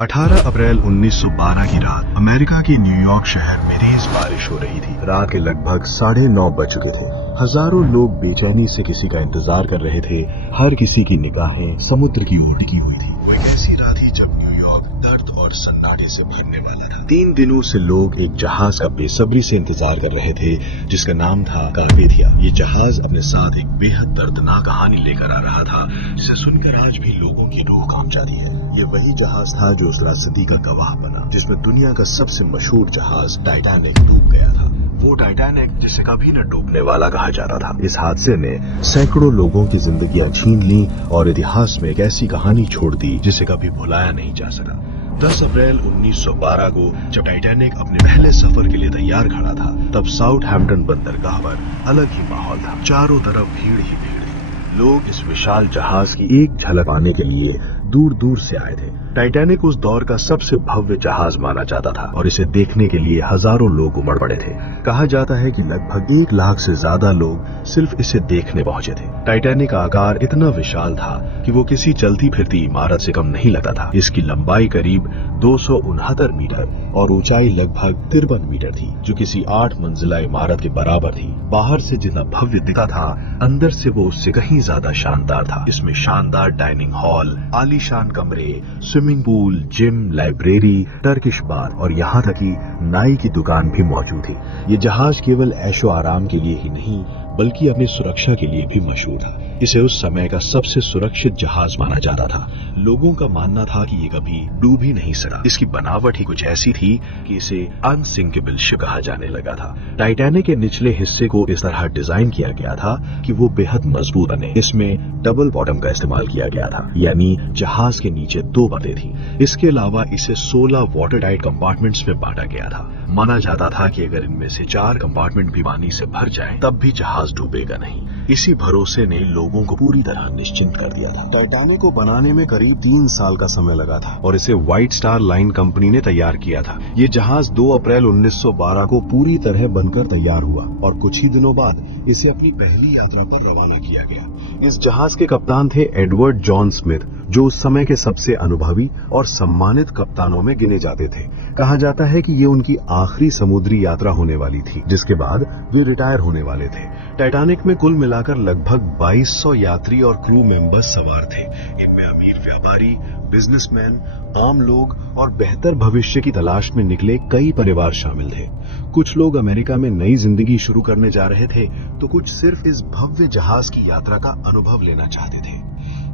18 अप्रैल 1912 की रात अमेरिका की न्यूयॉर्क शहर में तेज बारिश हो रही थी। रात के लगभग 9:30 बज चुके थे। हजारों लोग बेचैनी से किसी का इंतजार कर रहे थे। हर किसी की निगाहें समुद्र की ओर टिकी हुई थी। वो एक ऐसी रात थी जब न्यूयॉर्क दर्द और सन्नाटे से भरने वाला था। 3 दिनों से लोग एक जहाज का बेसब्री से इंतजार कर रहे थे जिसका नाम था कार्पेथिया। ये जहाज अपने साथ एक बेहद दर्दनाक कहानी लेकर आ रहा था जिसे सुनकर आज भी लोगों की रूह कांप जाती है। ये वही जहाज था जो उस त्रासदी का गवाह बना जिसमें दुनिया का सबसे मशहूर जहाज टाइटैनिक डूब गया था। वो टाइटैनिक जिसे कभी न डूबने वाला कहा जाता था। इस हादसे ने सैकड़ों लोगों की जिंदगियां छीन ली और इतिहास में एक ऐसी कहानी छोड़ दी जिसे कभी भुलाया नहीं जा सका। 10 अप्रैल 1912 को जब टाइटैनिक अपने पहले सफर के लिए तैयार खड़ा था तब साउथहैम्पटन बंदरगाह पर अलग ही माहौल था। चारों तरफ भीड़ ही भीड़ थी। लोग इस विशाल जहाज की एक झलक पाने के लिए दूर दूर से आए थे। टाइटैनिक उस दौर का सबसे भव्य जहाज माना जाता था और इसे देखने के लिए हजारों लोग उमड़ पड़े थे। कहा जाता है कि लगभग 1 लाख से ज्यादा लोग सिर्फ इसे देखने पहुंचे थे। टाइटैनिक का आकार इतना विशाल था कि वो किसी चलती फिरती इमारत से कम नहीं लगता था। इसकी लंबाई करीब 269 मीटर और ऊंचाई लगभग 53 मीटर थी, जो किसी 8 मंजिला इमारत के बराबर थी। बाहर से जितना भव्य दिखता था, अंदर से वो उससे कहीं ज्यादा शानदार था। इसमें शानदार डाइनिंग हॉल, आलीशान कमरे, swimming pool, gym, library, Turkish bar और यहाँ तक कि नाई की दुकान भी मौजूद थी। ये जहाज केवल ऐशो आराम के लिए ही नहीं बल्कि अपनी सुरक्षा के लिए भी मशहूर था। इसे उस समय का सबसे सुरक्षित जहाज माना जाता था। लोगों का मानना था कि ये कभी डूब ही नहीं सका। इसकी बनावट ही कुछ ऐसी थी कि इसे अनसिंकेबल शिप कहा जाने लगा था। टाइटैनिक के निचले हिस्से को इस तरह डिजाइन किया गया था कि वो बेहद मजबूत बने। इसमें डबल बॉटम का इस्तेमाल किया गया था, यानी जहाज के नीचे 2 परतें थी। इसके अलावा इसे 16 वाटर टाइट कंपार्टमेंट्स में बांटा गया था। माना जाता था कि अगर इनमें से 4 कंपार्टमेंट भी पानी से भर जाएं, तब भी जहाज डूबेगा नहीं। इसी भरोसे ने लोगों को पूरी तरह निश्चिंत कर दिया था। टाइटैनिक को बनाने में करीब 3 साल का समय लगा था और इसे व्हाइट स्टार लाइन कंपनी ने तैयार किया था। ये जहाज 2 अप्रैल 1912 को पूरी तरह बनकर तैयार हुआ और कुछ ही दिनों बाद इसे अपनी पहली यात्रा पर रवाना किया गया। इस जहाज के कप्तान थे एडवर्ड जॉन स्मिथ, जो उस समय के सबसे अनुभवी और सम्मानित कप्तानों में गिने जाते थे। कहा जाता है कि ये उनकी आखिरी समुद्री यात्रा होने वाली थी, जिसके बाद वे रिटायर होने वाले थे। टाइटैनिक में कुल मिलाकर लगभग 2200 यात्री और क्रू मेंबर्स सवार थे। इनमें अमीर व्यापारी, बिजनेसमैन, आम लोग और बेहतर भविष्य की तलाश में निकले कई परिवार शामिल थे। कुछ लोग अमेरिका में नई जिंदगी शुरू करने जा रहे थे, तो कुछ सिर्फ इस भव्य जहाज की यात्रा का अनुभव लेना चाहते थे।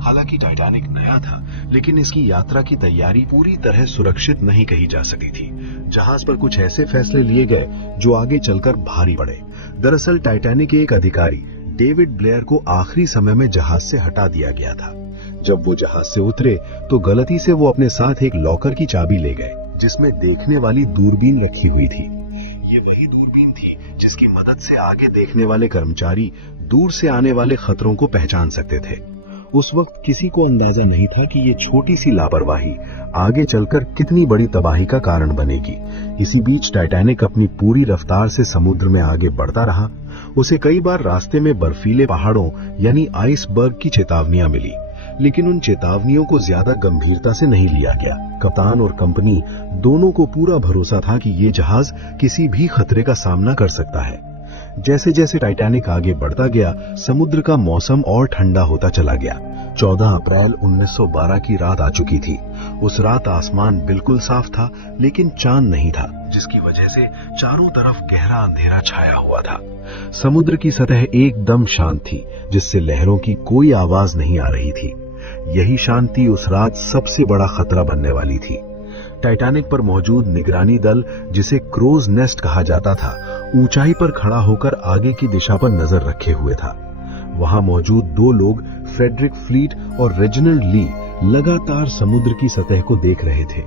हालांकि टाइटैनिक नया था, लेकिन इसकी यात्रा की तैयारी पूरी तरह सुरक्षित नहीं कही जा सकती थी। जहाज पर कुछ ऐसे फैसले लिए गए जो आगे चलकर भारी पड़े। दरअसल टाइटैनिक के एक अधिकारी डेविड ब्लेयर को आखिरी समय में जहाज से हटा दिया गया था। जब वो जहाज से उतरे तो गलती से वो अपने साथ एक लॉकर की चाबी ले गए, जिसमें देखने वाली दूरबीन रखी हुई थी। ये वही दूरबीन थी जिसकी मदद से आगे देखने वाले कर्मचारी दूर से आने वाले खतरों को पहचान सकते थे। उस वक्त किसी को अंदाजा नहीं था कि ये छोटी सी लापरवाही आगे चलकर कितनी बड़ी तबाही का कारण बनेगी। इसी बीच टाइटैनिक अपनी पूरी रफ्तार से समुद्र में आगे बढ़ता रहा। उसे कई बार रास्ते में बर्फीले पहाड़ों यानी आइसबर्ग की चेतावनियां मिली, लेकिन उन चेतावनियों को ज्यादा गंभीरता से नहीं लिया गया। कप्तान और कंपनी दोनों को पूरा भरोसा था कि ये जहाज किसी भी खतरे का सामना कर सकता है। जैसे जैसे टाइटैनिक आगे बढ़ता गया, समुद्र का मौसम और ठंडा होता चला गया। 14 अप्रैल 1912 की रात आ चुकी थी। उस रात आसमान बिल्कुल साफ था, लेकिन चांद नहीं था, जिसकी वजह से चारों तरफ गहरा अंधेरा छाया हुआ था। समुद्र की सतह एकदम शांत थी, जिससे लहरों की कोई आवाज नहीं आ रही थी। यही शांति उस रात सबसे बड़ा खतरा बनने वाली थी। टाइटैनिक पर मौजूद निगरानी दल, जिसे क्रोज नेस्ट कहा जाता था, ऊंचाई पर खड़ा होकर आगे की दिशा पर नजर रखे हुए था। वहां मौजूद 2 लोग, फ्रेडरिक फ्लीट और रेजिनाल्ड ली, लगातार समुद्र की सतह को देख रहे थे।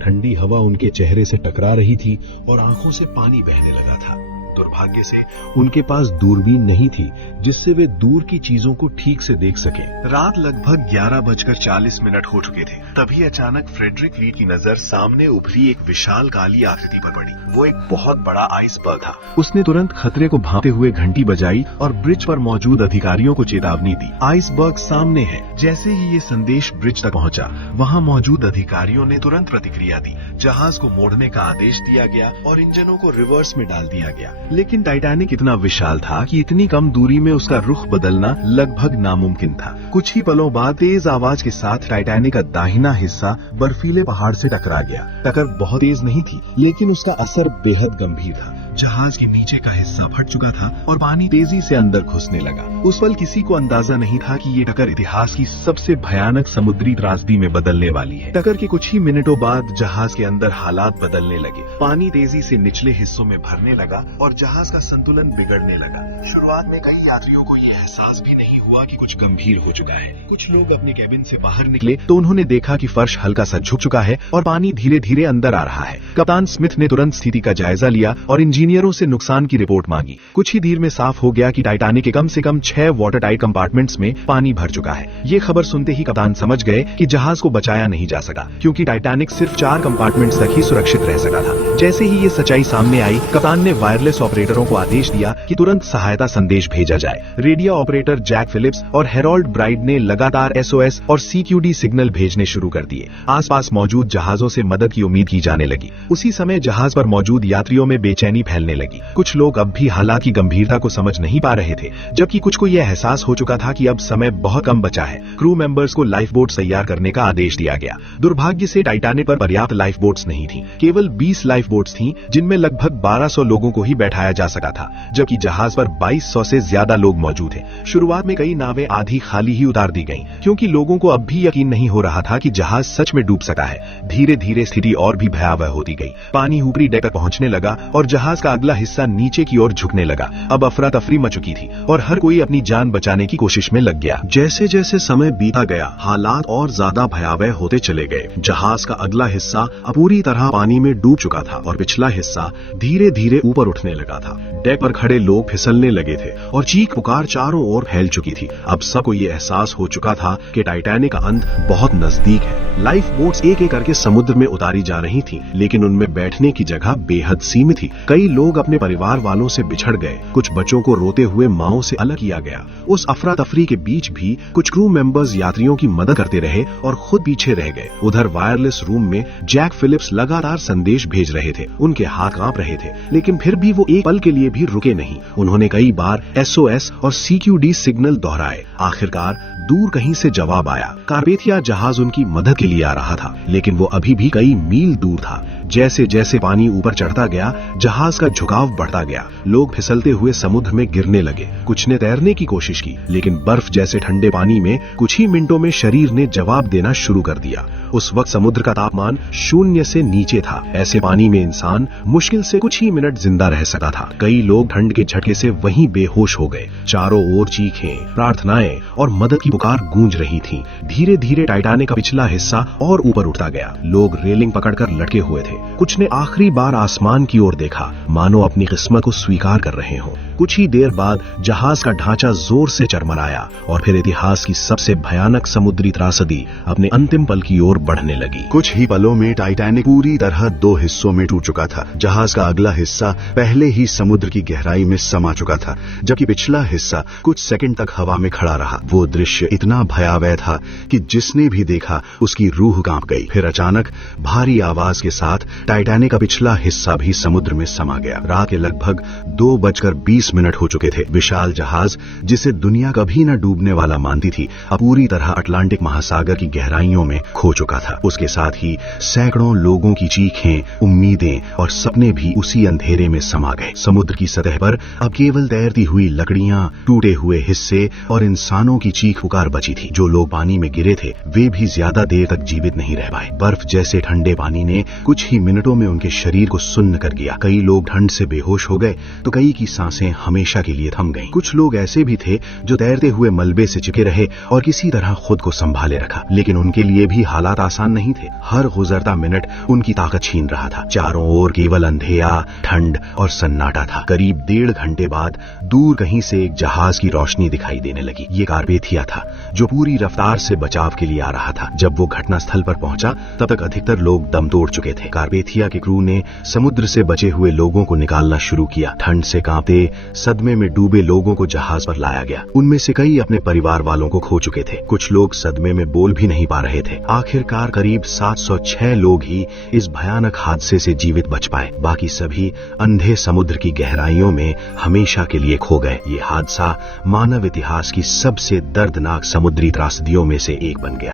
ठंडी हवा उनके चेहरे से टकरा रही थी और आंखों से पानी बहने लगा था। दुर्भाग्य से उनके पास दूरबीन नहीं थी जिससे वे दूर की चीजों को ठीक से देख सके। रात लगभग 11:40 हो चुके थे। तभी अचानक फ्रेडरिक लीड की नजर सामने उभरी एक विशाल काली आकृति पर पड़ी। वो एक बहुत बड़ा आइसबर्ग था। उसने तुरंत खतरे को भांपते हुए घंटी बजाई और ब्रिज पर मौजूद अधिकारियों को चेतावनी दी। आइसबर्ग सामने है। जैसे ही ये संदेश ब्रिज तक पहुंचा, वहां मौजूद अधिकारियों ने तुरंत प्रतिक्रिया दी। जहाज को मोड़ने का आदेश दिया गया और इंजनों को रिवर्स में डाल दिया गया। लेकिन टाइटैनिक इतना विशाल था कि इतनी कम दूरी में उसका रुख बदलना लगभग नामुमकिन था। कुछ ही पलों बाद तेज आवाज के साथ टाइटैनिक का दाहिना हिस्सा बर्फीले पहाड़ से टकरा गया। टक्कर बहुत तेज नहीं थी, लेकिन उसका असर बेहद गंभीर था। जहाज के नीचे का हिस्सा फट चुका था और पानी तेजी से अंदर घुसने लगा। उस पल किसी को अंदाजा नहीं था कि ये टक्कर इतिहास की सबसे भयानक समुद्री त्रासदी में बदलने वाली है। टक्कर के कुछ ही मिनटों बाद जहाज के अंदर हालात बदलने लगे। पानी तेजी से निचले हिस्सों में भरने लगा और जहाज का संतुलन बिगड़ने लगा। शुरुआत में कई यात्रियों को ये एहसास भी नहीं हुआ कि कुछ गंभीर हो चुका है। कुछ लोग अपने केबिन से बाहर निकले तो उन्होंने देखा कि फर्श हल्का सा झुक चुका है और पानी धीरे धीरे अंदर आ रहा है। कप्तान स्मिथ ने तुरंत स्थिति का जायजा लिया और इंजीनियरों से नुकसान की रिपोर्ट मांगी। कुछ ही देर में साफ हो गया कि टाइटैनिक के कम से कम 6 वाटर टाइट कंपार्टमेंट्स में पानी भर चुका है। ये खबर सुनते ही कप्तान समझ गए कि जहाज को बचाया नहीं जा सका, क्योंकि टाइटैनिक सिर्फ 4 कंपार्टमेंट्स तक ही सुरक्षित रह सका था। जैसे ही ये सच्चाई सामने आई, कप्तान ने वायरलेस ऑपरेटरों को आदेश दिया कि तुरंत सहायता संदेश भेजा जाए। रेडियो ऑपरेटर जैक फिलिप्स और हेरोल्ड ब्राइड ने लगातार SOS और CQD सिग्नल भेजने शुरू कर दिए। आसपास मौजूद जहाजों से मदद की उम्मीद की जाने लगी। उसी समय जहाज पर मौजूद यात्रियों में बेचैनी फैलने लगी। कुछ लोग अब भी हालात की गंभीरता को समझ नहीं पा रहे थे, जबकि कुछ को यह एहसास हो चुका था कि अब समय बहुत कम बचा है। क्रू मेंबर्स को लाइफ बोट तैयार करने का आदेश दिया गया। दुर्भाग्य से टाइटैनिक पर पर्याप्त लाइफ बोट्स नहीं थी। केवल 20 लाइफ बोट्स थीं, जिनमें लगभग 1200 लोगों को ही बैठाया जा सका था, जबकि जहाज पर 2200 से ज्यादा लोग मौजूद थे। शुरुआत में कई नावें आधी खाली ही उतार दी गईं, क्योंकि लोगों को अब भी यकीन नहीं हो रहा था कि जहाज सच में डूब सका है। धीरे धीरे स्थिति और भी भयावह होती गई। पानी ऊपरी डेक तक पहुंचने लगा और जहाज का अगला हिस्सा नीचे की ओर झुकने लगा। अब अफरा तफरी मच चुकी थी और हर कोई अपनी जान बचाने की कोशिश में लग गया। जैसे जैसे समय बीता गया, हालात और ज्यादा भयावह होते चले गए। जहाज का अगला हिस्सा पूरी तरह पानी में डूब चुका था और पिछला हिस्सा धीरे धीरे ऊपर उठने लगा था। डेक पर खड़े लोग फिसलने लगे थे और चीख पुकार चारों ओर फैल चुकी थी। अब सबको ये एहसास हो चुका था कि टाइटैनिक का अंत बहुत नजदीक है। लाइफ बोट्स एक एक करके समुद्र में उतारी जा रही थीं, लेकिन उनमें बैठने की जगह बेहद सीमित थी। कई लोग अपने परिवार वालों से बिछड़ गए। कुछ बच्चों को रोते हुए माओ से अलग किया गया। उस अफरा तफरी के बीच भी कुछ क्रू मेंबर्स यात्रियों की मदद करते रहे और खुद पीछे रह गए। उधर वायरलेस रूम में जैक फिलिप्स लगातार संदेश भेज रहे थे। उनके हाथ कांप रहे थे, लेकिन फिर भी वो एक पल के लिए भी रुके नहीं। उन्होंने कई बार SOS और CQD सिग्नल दोहराए। आखिरकार दूर कहीं से जवाब आया। कार्पेथिया जहाज उनकी मदद के लिए आ रहा था, लेकिन वो अभी भी कई मील दूर था। जैसे जैसे पानी ऊपर चढ़ता गया, जहाज का झुकाव बढ़ता गया। लोग फिसलते हुए समुद्र में गिरने लगे। कुछ ने तैरने की कोशिश की, लेकिन बर्फ जैसे ठंडे पानी में कुछ ही मिनटों में शरीर ने जवाब देना शुरू कर दिया। उस वक्त समुद्र का तापमान 0 से नीचे था। ऐसे पानी में इंसान मुश्किल से कुछ ही मिनट जिंदा रह सका था। कई लोग ठंड के झटके से वहीं बेहोश हो गए। चारों ओर चीखें, प्रार्थनाएं और मदद की पुकार गूंज रही थी। धीरे धीरे टाइटैनिक का पिछला हिस्सा और ऊपर उठता गया। लोग रेलिंग पकड़कर लटके हुए थे। कुछ ने आखिरी बार आसमान की ओर देखा, मानो अपनी किस्मत को स्वीकार कर रहे हों। कुछ ही देर बाद जहाज का ढांचा जोर से चरमराया और फिर इतिहास की सबसे भयानक समुद्री त्रासदी अपने अंतिम पल की ओर बढ़ने लगी। कुछ ही पलों में टाइटैनिक पूरी तरह 2 हिस्सों में टूट चुका था। जहाज का अगला हिस्सा पहले ही समुद्र की गहराई में समा चुका था, जबकि पिछला हिस्सा कुछ सेकंड तक हवा में खड़ा रहा। वो दृश्य इतना भयावह था कि जिसने भी देखा उसकी रूह कांप गई। फिर अचानक भारी आवाज के साथ टाइटैनिक का पिछला हिस्सा भी समुद्र में समा गया। रात के लगभग 2:20 हो चुके थे। विशाल जहाज, जिसे दुनिया कभी न डूबने वाला मानती थी, अब पूरी तरह अटलांटिक महासागर की गहराइयों में खो चुका था। उसके साथ ही सैकड़ों लोगों की चीखें, उम्मीदें और सपने भी उसी अंधेरे में समा गए। समुद्र की सतह पर अब केवल तैरती हुई लकड़ियां, टूटे टूटे हुए हिस्से और इंसानों की चीख पुकार बची थी। जो लोग पानी में गिरे थे वे भी ज्यादा देर तक जीवित नहीं रह पाए। बर्फ जैसे ठंडे पानी ने कुछ ही मिनटों में उनके शरीर को सुन्न कर दिया। कई लोग ठंड से बेहोश हो गए तो कई की सांसें हमेशा के लिए थम गईं। कुछ लोग ऐसे भी थे जो तैरते हुए मलबे से चिपके रहे और किसी तरह खुद को संभाले रखा, लेकिन उनके लिए भी हालात आसान नहीं थे। हर गुजरता मिनट उनकी ताकत छीन रहा था। चारों ओर केवल अंधेरा, ठंड और सन्नाटा था। करीब 1.5 घंटे बाद दूर कहीं से एक जहाज की रोशनी दिखाई देने लगी। ये कारपेथिया था जो पूरी रफ्तार से बचाव के लिए आ रहा था। जब वो घटनास्थल पर पहुंचा तब तक अधिकतर लोग दम तोड़ चुके थे। कारपेथिया के क्रू ने समुद्र से बचे हुए लोगों को निकालना शुरू किया। ठंड से कांपते, सदमे में डूबे लोगों को जहाज पर लाया गया। उनमें से कई अपने परिवार वालों को खो चुके थे। कुछ लोग सदमे में बोल भी नहीं पा रहे थे। आखिरकार करीब 706 लोग ही इस भयानक हादसे से जीवित बच पाए। बाकी सभी अंधे समुद्र की गहराइयों में हमेशा के लिए खो गए। ये हादसा मानव इतिहास की सबसे दर्दनाक समुद्री त्रासदियों में से एक बन गया।